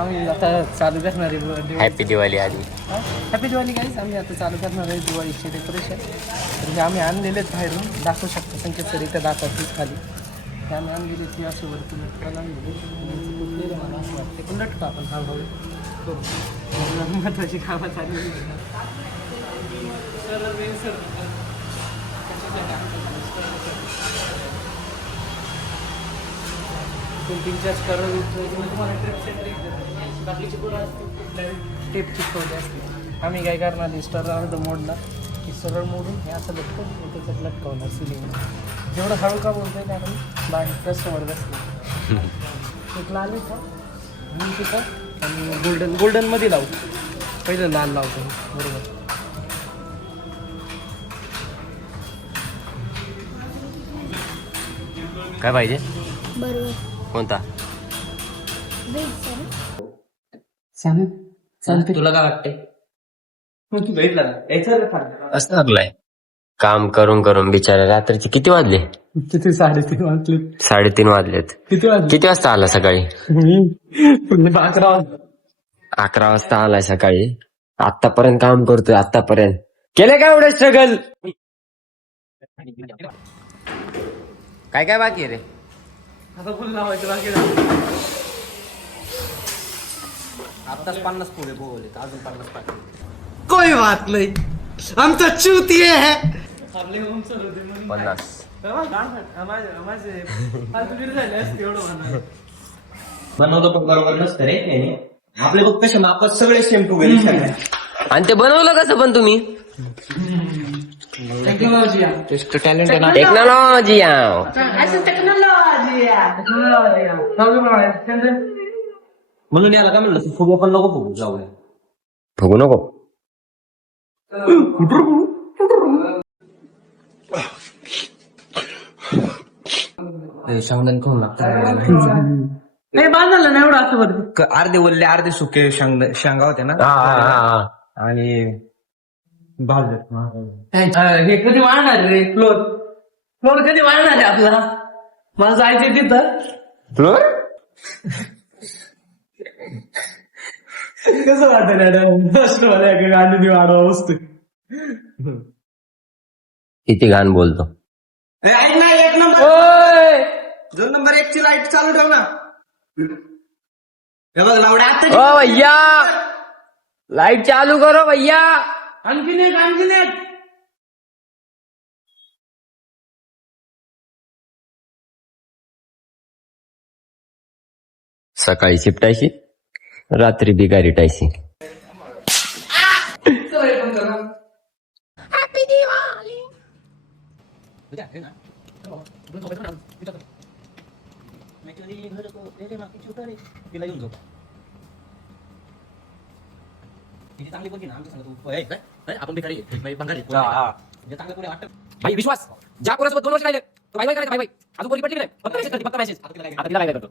आम्ही आता चालू करणार आहे हॅपी दिवाळी आधी. हॅपी दिवाळी गाईस. आम्ही आता चालू करणार आहे दिवाळीचे डेकोरेशन. तर हे आम्ही आणलेले आहेत बाहेरून, दाखवू शकतो संकेत सर इथं दाखवत खाली. हे आम्ही आणलेली ती अशी वरती लटकायला आणलेली मला असं वाटते पण लटका आपण हळूहळू करू. महत्त्वाची कामं चाललेली पिंचार्ज करून बाकीची पुढं असते टेप चिकवली असते. आम्ही काय करणार इंस्टाग्राम मोडला की सरळ मोडून हे असं लटकवून त्याच्यात लटकवणार सिलिंग. जेवढं हळू का बोलतोय ते आपण बाहेर कस्टमर बसतो. एक लाल येतं मी तिथं आणि गोल्डनमध्ये लावू. पहिलं लाल लावतो बरोबर. काय पाहिजे? बरोबर. कोणता? चालते. तुला काय वाटतंय? तू भेटला असं लागलाय काम करून करून बिचारा. रात्रीचे किती वाजले? किती 3:30 वाजले. 3:30 वाजलेत. किती वाजले? किती वाजता आला सकाळी? 11 वाजले. 11 वाजता आलाय सकाळी. आतापर्यंत काम करतोय. आतापर्यंत केले काय एवढे स्ट्रगल? काय काय बाकी आहे रे? आता फुल लावायचं बाकी. आत्ताच 50 पुढे बोलले, अजून 50 पाहिजे. कोई बात नाही, आमचा चूती आहे. 50. बनवलं पण बरोबर नसतं रे त्याने. आपले बघ कसे मापात सगळे सेम टू गेले. आणि ते बनवलं कसं पण तुम्ही? Technology technology. म्हणून याला काय म्हणलं, फुगो पण नको फुगू जाऊ. फुगू नको. शेंगदाणे खाऊन नाही बांधलं ना एवढं असं बरं. अर्धे वल्ले अर्धे सुके शेंगा होते ना. आणि हे कधी वाढणार रे? फ्लोर कधी वाढणार आहे आपला? मला जायचंय तिथं. फ्लोर कसं वाटत गांधी वाढवा वस्तू. किती घाण बोलतो. ऐक ना, 1 नंबर 2 नंबर 1 ची लाईट चालू ठेव ना. हे बघ लावड्या ओ भैया लाईट चालू करो भैया. आणखीन एक. सकाळी शिपटायची, रात्री बिगारी टायची. तिला येऊन जाऊ. किती चांगली बोलली ना आमच्या सांगतो. आपण भिकारी चांगलं पुढे वाटतं भाई विश्वास ज्या पोरासोबत 2 वर्ष राहिले तो बाय बाय करायचं. बाय बाय अजून पोरी पटली नाही. फक्त मॅसेज. आता तिला काय करतो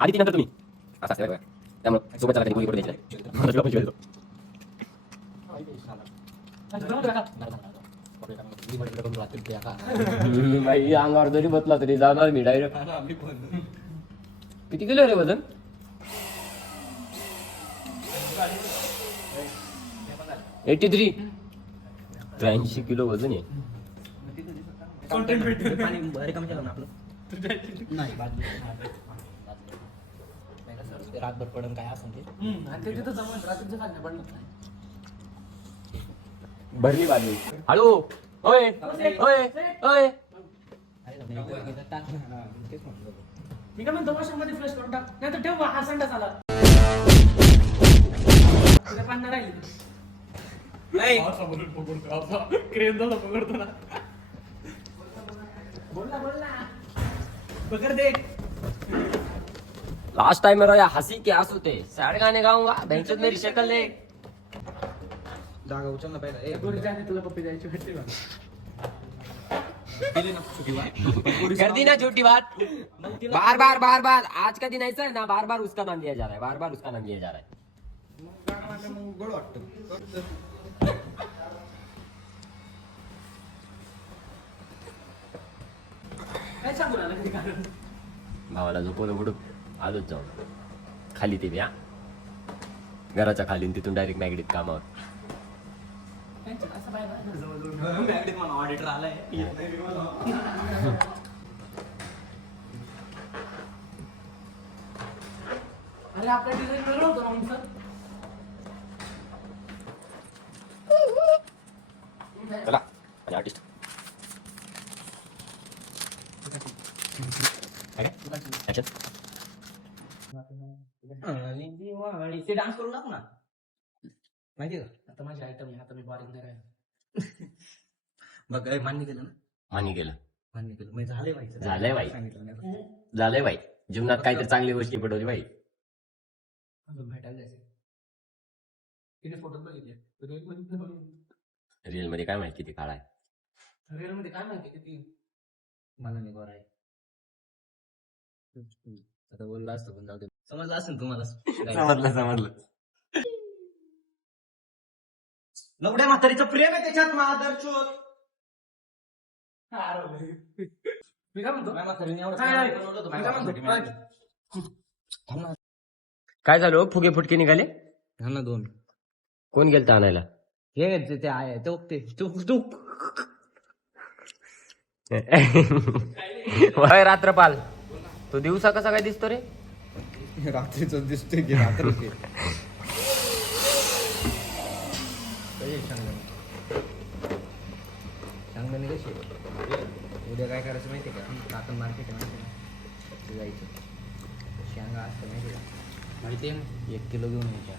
आधी ती नंतर तुम्ही असं असतं बघा. त्यामुळे सोबत चला कधी पोरी द्यायची. भाई अंगावर जरी बसला तरी जाणार मी डायरेक्ट. किती किलो रे वजन? 83. 83 किलो वजन आहे. रातभर पडून काय असं भरली बाजू हळू. ओय ओय ओय. मी काय म्हणतो वॉशिंगमध्ये फ्रेश करून टाक, नाही तर ठेव हा संडास आला. पाणी राहिली नाही. पकडतो ना. बोलला पकड दे. लास्ट टाइम मेरा ये हंसी के आंसू थे. सैड गाने गाऊंगा बेंचत मेरी शक्ल देख. जागा उचल ना पहिला. गोरी जाने तुला पप्पी द्यायची भेटते बघ. कर दी ना छोटी बात. बार बार बार बार आज का दिन ऐसा है ना, बार बार उसका नाम लिया जा रहा है. बार बार उसका नाम लिया जा रहा है. काय सांगू ना भावाला झोपवलं उडून आलोच जाऊन खाली ते ब्या. घराच्या खाली आणि तिथून डायरेक्ट मॅगडीत कामावर. ऑडिटर आलाय. अरे आपल्या डिझाईन वेगळं होतं म्हणून सर. चला माझे आर्टिस्ट. ते डान्स करून टाक ना. माहिती का? आता माझी आयटम आहे, आता मी बारीक नाही राहिलो. बघ मान्य केलं ना. मान्य केलं. मान्य केलं म्हणजे झालंय व्हायचं. झालंय बाई. सांगितलं नाही. झालंय बाई. जीवनात काहीतरी चांगली गोष्टी पडवली बाई. अजून भेटायला जायचं. तिने फोटो बघितले. रिअल मध्ये काय माहिती किती काळ आहे. रिअल मध्ये काय माहिती किती. मला नाही बरं आहे. आता बोलला असतो पण जाऊ दे. समजलं असेल तुम्हाला. समजलं. नवड्या म्हातारीचं प्रेम आहे त्याच्यात महादर चोत. मी काय म्हणतो म्हातारीने एवढं काय प्रेम आहे? बनवलं होतं मी काय म्हणतो? माझ्यासाठी. काय झालं हो? फुगे फुटके निघाले. हा ना 2. कोण गेलं आणायला? हे ते आहे तू तू वय रात्रपाल, तू दिवसा कसा काय दिसतो रे? रात्रीच दिसतोय की रात्र. सांगणे कशी उद्या काय करायचं माहिती का? काकण मार्केट आहे माहिती का? तिथे जायचं. शेंगा असतं माहिती का? माहिती आहे ना. 1 किलो घेऊन यायच्या.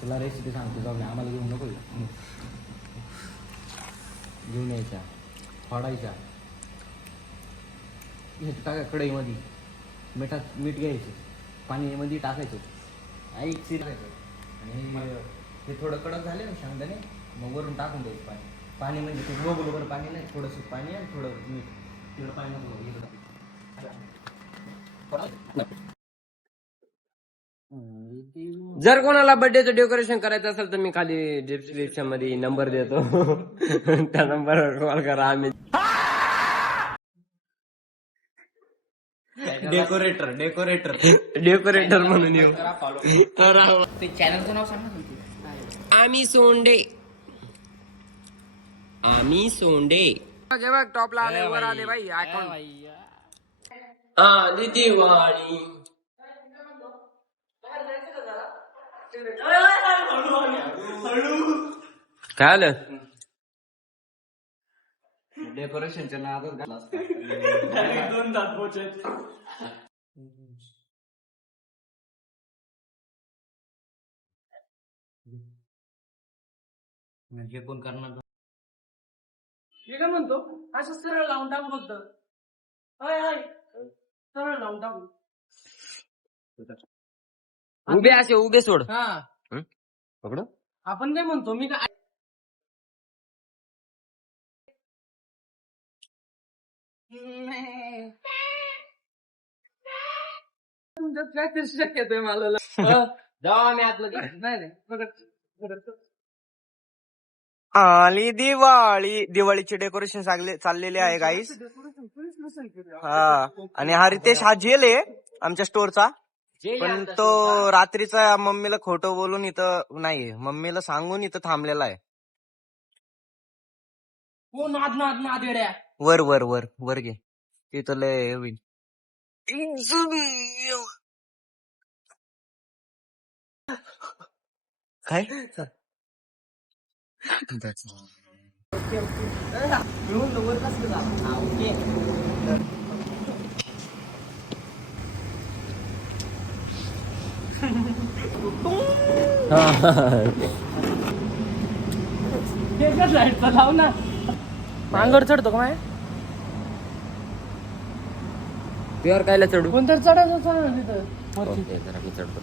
तुला रेसिपी सांगतो जाऊ दे, आम्हाला घेऊन नको येऊ. घेऊन यायच्या, फोडायच्या, टाका कढईमध्ये, मीठ घ्यायचं, पाणीमध्ये टाकायचं, ऐक टाकायचं आणि ते थोडं कडक झाले ना शेंगदाणे, मग वरून टाकून द्यायचं पाणी. पाणी म्हणजे ते गोबर पाणी नाही, थोडंसं पाणी आणि थोडं मीठ. तिकडं पाणी नको. जर कोणाला बर्थडेचं डेकोरेशन करायचं असेल तर मी खाली डिस्क्रिप्शन मध्ये नंबर देतो. त्या नंबरवर कॉल करा. आम्ही डेकोरेटर म्हणून येऊ. चॅनलचं नाव सांग ना. आम्ही सोंडे. बघ टॉपला आले, वर आले बाई. आली दिवाळी. काय आलं? डेकोरेशनच्या नादात घाला. म्हणजे कोण करणार? मी काय म्हणतो असं सरळ लावून टाकू फक्त. सरळ लावून टाकू. उभे सोड. हा पकडू. आपण काय म्हणतो मी काय शक्यतोय मला. जाऊ आम्ही आतमध्ये. नाही आली दिवाळीचे डेकोरेशन चाललेले आहे गाईस. हा, आणि हा रितेश हा जेल आहे आमच्या स्टोअरचा. पण तो रात्रीचा मम्मीला खोटं बोलून इथं नाही, मम्मीला सांगून इथं थांबलेला आहे. हो नाद येड्या. वर वर वर वर घे, तिथं लय होईल. काय लाव ना. अंगावर चढतो का माय? प्युअर कायला चढू? कोणतरी चढायचं तिथं. ओके, जरा मी चढतो.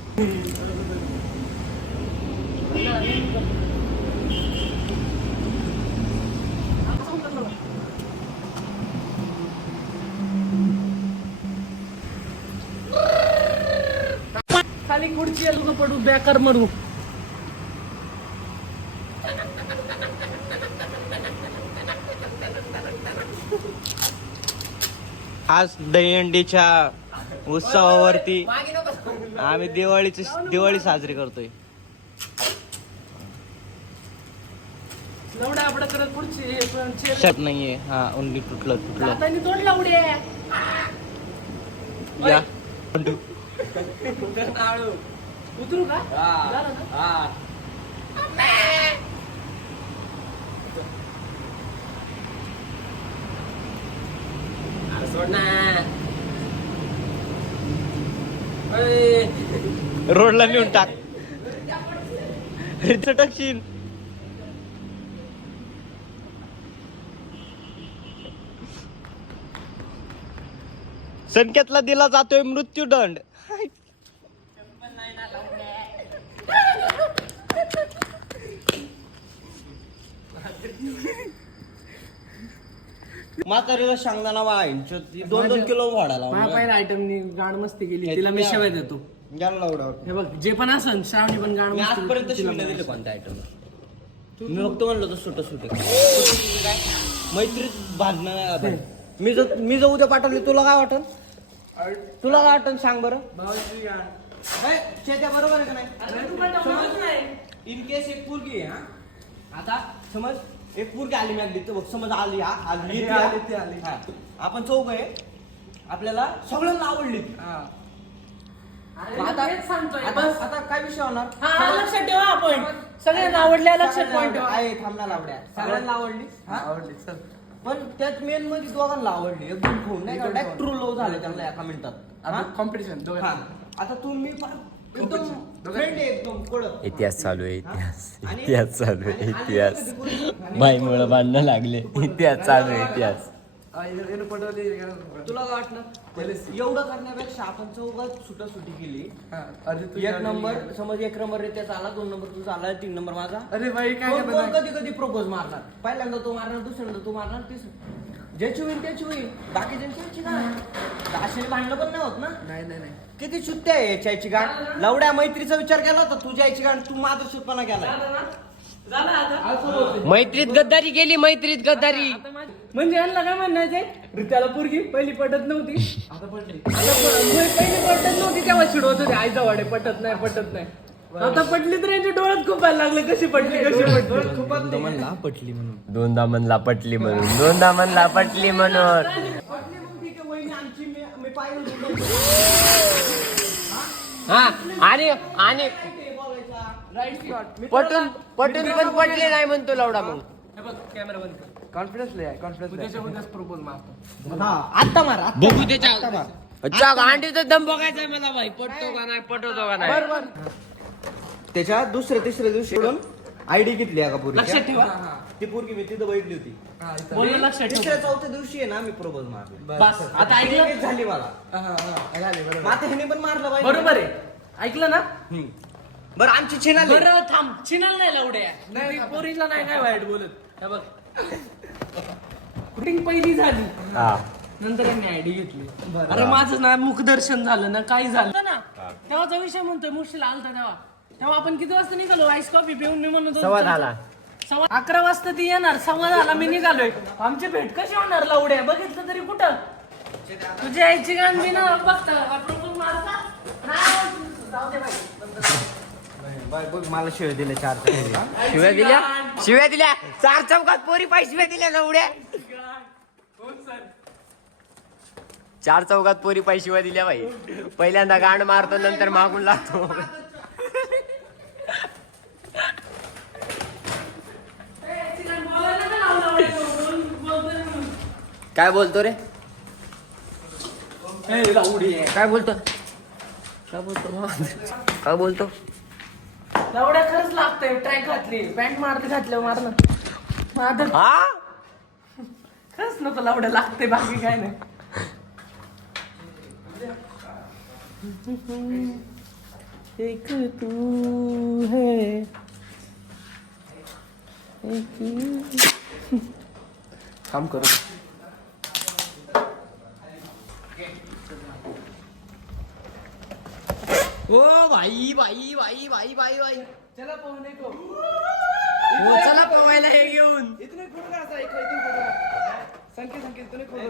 खाली खुर्ची लोक पडू बेकार मरू. आज दहीहंडीच्या उत्सवावरती आम्ही दिवाळी साजरी करतोय. परत पुढचे शर्ट नाहीये हा ओनली तुटलं हाताने तोडला उड्या या उतरू का झालं ना? सोड ना. रोडला नेऊन टाक रिच टाकशील संकेतला दिला जातोय मृत्यूदंड म्हातारीला शेंगदाणा वाढायचं 2-2 किलो वाढायला पहिला आयटमनी गाण मस्ती केली तिला मी शेवाय देतो हे बघ जे पण असन श्रावणी पण गाण मी मस्ती आजपर्यंत तिला शिवण्या दिले कोणत्या आयटमला मी फक्त म्हणलो तर सुट काय मैत्रीत भांडणं नाही आता. मी जर उद्या पाठवली तुला काय वाटन सांग बरं काय, शेत्या बरोबर आहे का नाही इन केस एक पोरगी आहे हा आता समज एक पोरगी आली मॅगडी बघ समज आली आली हा. आपण चौघ आहे आपल्याला सगळ्यांना आवडली ती. आता काय विषय होणार लक्षात ठेवा आपण सगळ्यांना आवडल्या लक्षात पॉईंट ठेवा आहे थांबणार आवड्या सगळ्यांना आवडली पण त्यात मेन मध्ये दोघांना आवडली एकदम खूप नाही का ट्रू लव झालं त्यांना एका मिनिटात कॉम्पिटिशन आता तुम्ही एकदम फ्रेंड एकदम कडक इतिहास चालू आहे आणि- इतिहास चालू आहे आणि इतिहास कधी कोणी- बाईमुळे भांडणं लागले इतिहास चालू आहे इतिहास तुला काय वाटलं एवढं करण्यापेक्षा आपण चौघात सुटासुटी केली एक नंबर समज 1 नंबर रे त्याचा आला 2 नंबर तुझा आला 3 नंबर माझा अरे भाई कोण कधी कधी प्रपोज मारणार पहिल्यांदा तो मारणार दुसऱ्यांदा तू मारणार ज्याची होईल त्याची होईल बाकीच्यांची काय अशी भांडणं पण नाही होत ना नाही किती शुद्ध आहे याची गाण लवड्या मैत्रीचा विचार केला होता तुझ्या याची गाण तू माझा शुद्धपणा केला मैत्रीत गद्दारी केली मैत्रीत गद्दारी. म्हणजे यांना काय म्हणायचंय त्याला पोरगी पहिली पटत नव्हती आता पटली पहिली पटत नव्हती तेव्हा चिडवत होते आईचा वाडे पटत नाही आता पटली तर यांच्या डोळ्यात खूप लागले कशी पटली म्हणला पटली म्हणून दोनदा म्हणला पटली म्हणून मी पाहिलं हा आणि पटून पण पटले नाही म्हणतो लवडा मग. कॅमेरा बंद कर कॉन्फिडन्स उद्याच प्रपोज मारतो आता मार बघू त्याच्या गांडीचा दम बघायचा मला भाई पटतो का नाही पटवतो का नाही. त्याच्या दुसऱ्या तिसऱ्या दिवशी सोडून आयडी घेतली का पोरी लक्षात ठेवा ती पोरगी मी तिथं बघितली होती बोलणं लक्षात ठेवा तिसऱ्या चौथ्या दिवशी आहे ना मी प्रपोज मारले बस आता ऐकलं झाली मला आता ह्याने पण मारलं पाहिजे बरोबर आहे ऐकलं ना बरं आमची चॅनल बरं थांब चिनाल नाही लावड्या नाही पोरीला नाही काय वाईट बोलत हे बघ शूटिंग पहिली झाली नंतर यांनी आयडी घेतली अरे माझं ना मुखदर्शन झालं ना काही झालं ना तेव्हाचा विषय म्हणतोय मुश्किल आलता तेव्हा आपण किती वाजता निघालो आईस कॉफी पिऊन मी म्हणतो 11 वाजता ती येणार 11:15 मी निघालोय आमची भेट कशी होणार लावड्या बघितलं तरी कुठं तुझी आईची गाण मी ना बघता प्रपोज मारता जाऊ दे बाई मला शिवाय दिले 4 शिव्या दिल्या 4 चौकात पोरी पाहिजे शिव्या दिल्या लवड्या 4 चौकात पोरी पाय शिवाय दिल्या बाई पहिल्यांदा गाण मारतो नंतर मागून लागतो काय बोलतो रे काय बोलतो एवढ्या खरंच लागतंय ट्रॅक घातली पॅन्ट घातल्यावर मारलं माझं हा खरंच नको लावड्या लागते बाकी काय नाही एक तू है काम करू ओ भाई भाई भाई भाई भाई भाई चला पोहणे को चला पोहायला हे घेऊन इथून एक फोटो काढायचा इथून संकेत इथून एक फोटो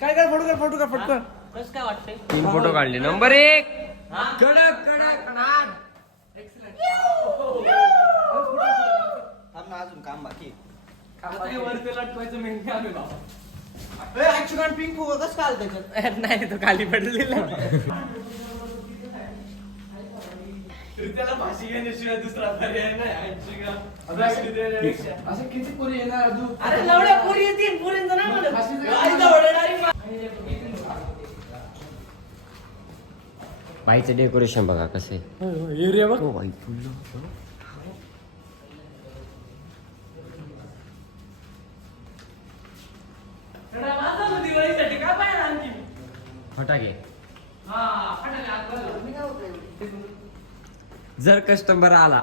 काढ काय फोटो काढ फटकन कसं काय वाटतंय 3 फोटो काढले नंबर 1 कडक अजून काम बाकी पिंक कसं काल त्याच्यात नाही तो खाली पडलेला त्याला फाशी घेण्याशिवाय दुसरा पर्याय नाही. असं किती पोरी येणार तू? अरे लवड्या पोरी येतील पोरींचं नाही म्हणत. बाईचं डेकोरेशन बघा कसं आहे. एरिया बघ हो बाई फुलं. दिवाळीसाठी काय पाहिजे आणखी फटाके. हा फटाके जर कस्टमर आला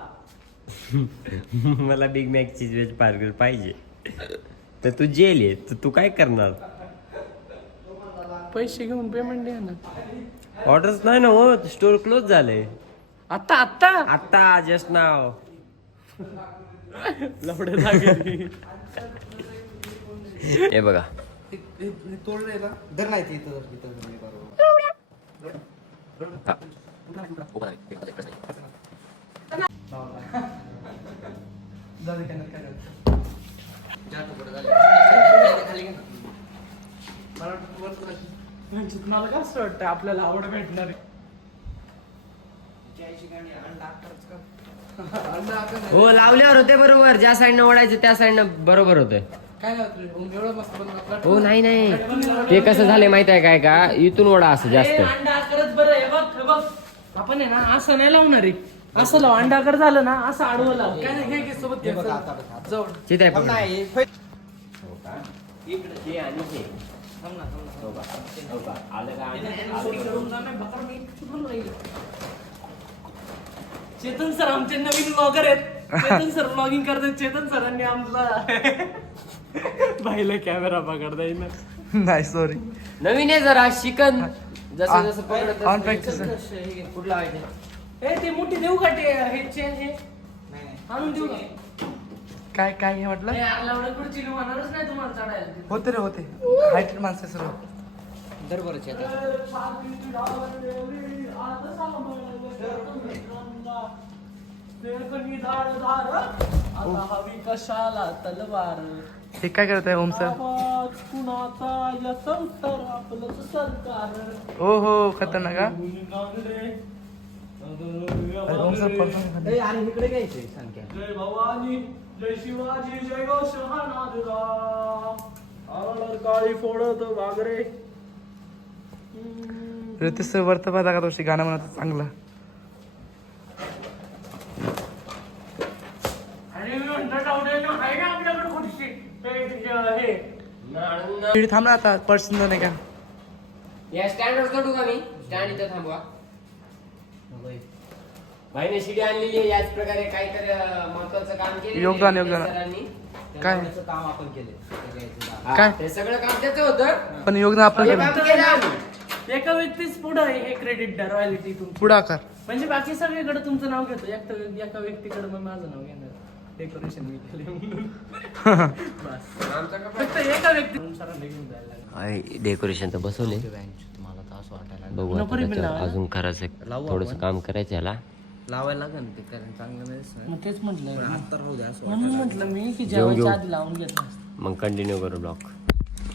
मला बिग मॅक चीज वेज बर्गर पाहिजे तर तू जेल आहे तर तू काय करणार. पैसे घेऊन पेमेंट द्या ना. ऑर्डर्स नाही ना हो स्टोर क्लोज झाले आता आता आता जस्ट नाव. लवड्या लागेल हे बघा तोडले ना धर नाही ते इथं हा. मला कसं वाटतं आपल्याला आवड भेटणार आहे. हो लावल्यावर होते बरोबर. ज्या साईडनं ओढायचं त्या साईडनं बरोबर होतंय. काय लावतो एवढं मस्त बनवलं. हो नाही नाही ते कसं झालंय माहित आहे काय का इथून ओढा असं जास्त. अंडा आकारच बरं आहे बघ हे बघ. आपण आहे ना असं नाही लावणार आहे. असं लाव अंडा आकार झालं ना असं आडवं लाव. काय नाही घे सोबत घे. जवळ चित आहे पकडून. नाही हे आणि हे. हो का? हो का? आलं का? चेतन सर आमचे नवीन ब्लॉगर आहेत. चेतन सर ब्लॉगिंग करतात. चेतन सरांनी आमचा बाईला कॅमेरा पकडता येईल. नाही सॉरी नवीन आहे जरा शिकन जसं जसं पकडत ऑन तसं- प्रॅक्टिस कुठला आहे ते? हे ते मोठी देऊ का ते हे चेन हे आणून देऊ का? काय काय हे म्हटलं हे आपल्याला खुर्ची होणारच नाही तुम्हाला चढायला. होते रे होते हायटेड माणसं सर्व धर बरं चेतन. आता हवी कशाला तलवार हे काय करत आहे ओम सर आवाज कुणाचा या संसार आपलं सरकार हो हो खतरनाक हा? ओम सर ए, आणि इकडे घ्यायचंय संख्या. जय भवानी जय शिवाजी जय गो शहानादरा आरळ काळी फोडत वागरे. ऋतू सर वर्त पाहता का तोशी गाणं म्हणत चांगलं. आणि मी म्हणतो टावड्यानं आहे ना आपल्याकडे खुर्ची हे पिढी थांब ना आता पर्सन नाही का या स्टँडवर सोडू का मी स्टँड इथं थांबवा. भाईने शिडी आणलेली आहे याच प्रकारे काहीतरी महत्वाचं काम केलं. योगदान. काय त्याचं काम आपण केलं ते घ्यायचं दाब. काय? ते सगळं काम त्याचं होतं. पण योगदान आपलं हे केलं काम केलं आम्ही. एका व्यक्तीच पुढं हे क्रेडिट रॉयल्टी तुमची. पुढाकार म्हणजे बाकी सगळीकडे तुमचं नाव घेतो. एका व्यक्तीकडे मग माझं नाव घेणार. डेकोरेशन मी केले म्हणून बस. आमचा का फक्त एका व्यक्ती सरांना घेऊन जायला लागलं. डेकोरेशन तर बसवले. मला तर असं वाटायला लागलं. बघू नको आता रे मी त्याच्यावर लावायला. अजून करायचं लावू थोडस आपण. काम करायचं याला. लावायला लागेल ते कारण चांगलं नाही दिसणार. मग तेच म्हटलं आता राहू द्या असं म्हणून वाटायला म्हटलं मी की घेऊ, जेवायच्या घेऊ. आधी लावून घेतलं. मग कंटिन्यू करू ब्लॉग.